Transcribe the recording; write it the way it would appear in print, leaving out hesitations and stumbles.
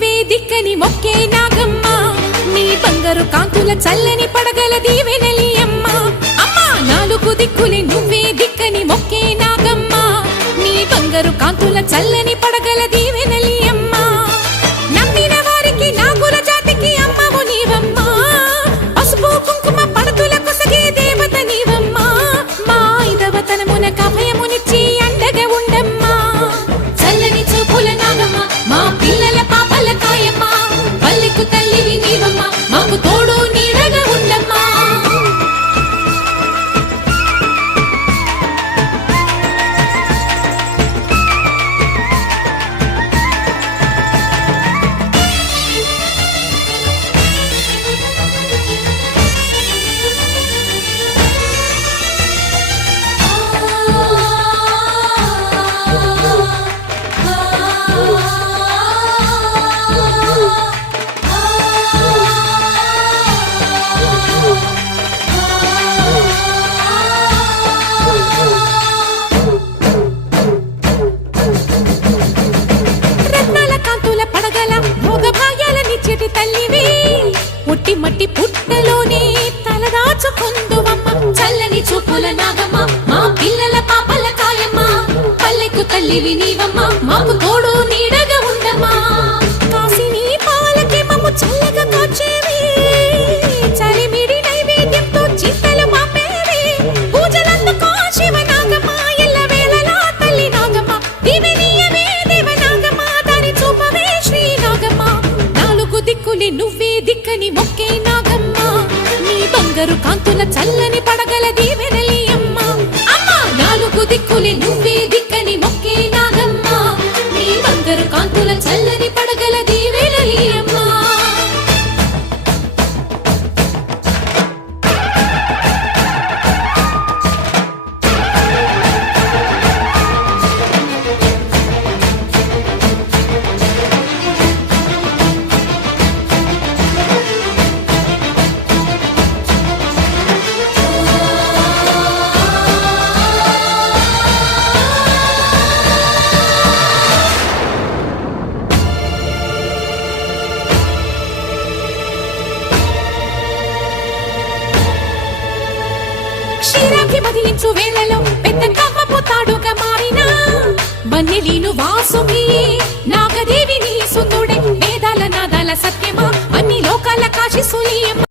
నువ్వే దిక్కని మొక్కే నాగమ్మ నీ బంగారు కాంతుల చల్లని పడగల దీవెనలి అమ్మ అమ్మా నాలుగు దిక్కులే నువ్వే దిక్కని మొక్కే నాగమ్మ నీ బంగారు కాంతుల చల్లని పడగల దీవెనలి అమ్మ నమ్మిన వారికి నాగుల జాతికి అమ్మవు నీవమ్మ పసుపు కుంకుమ పడతుల కొసగే దేవత నీవమ్మ మా ఐదవతనమున కభయమునిచ్చి అండగా ఉండమ్మా చల్లని చూపుల నాగమ్మ మా పిల్లల పాపల కాయమ్మ పల్లెకు తల్లివి నీవమ్మ మాకు తోడు నీడగా ఉండమ్మా తల్లివి పుట్టి మట్టి పుట్టలోనే తలదాచుకుందువమ్మ చల్లని చూపుల నాగమ్మ మా పిల్లల పాపల కాయమ్మ పల్లెకు తల్లివి నీవమ్మ మాకు తోడు నీడగా ఉండమ్మా కాసిని పాలకి మమ్ము చల్లగా కాచేవి చలిమిడి నైవేద్యంతో చింతలు మాపేవి పూజలందుకో శివ నాగమ్మ ఎల్ల వేళలా తల్లి నాగమ్మ దివినీయవే దేవ నాగమ్మ దాని చూపవే శ్రీ నాగమ్మ దిక్కులే నువ్వే దిక్కని మొక్కే నాగమ్మ నీ బంగారు కాంతుల చల్లని పడగల దీవెనలి అమ్మ అమ్మ నాలుగు దిక్కులే నువ్వే దిక్కని మొక్కే నాగమ్మ నీ బంగారు కాంతుల చల్లని పడగల దీవెనలి అమ్మ క్షీరాకి బదిలించు వేళలో పెద్ద కవ్వపు తాడుగా మారినా వన్నెలీను వాసుకి నాగదేవి నీ సుందుడే వేదాల నాదాల సత్యమా అన్ని లోకాల కాశి సులియమ్మ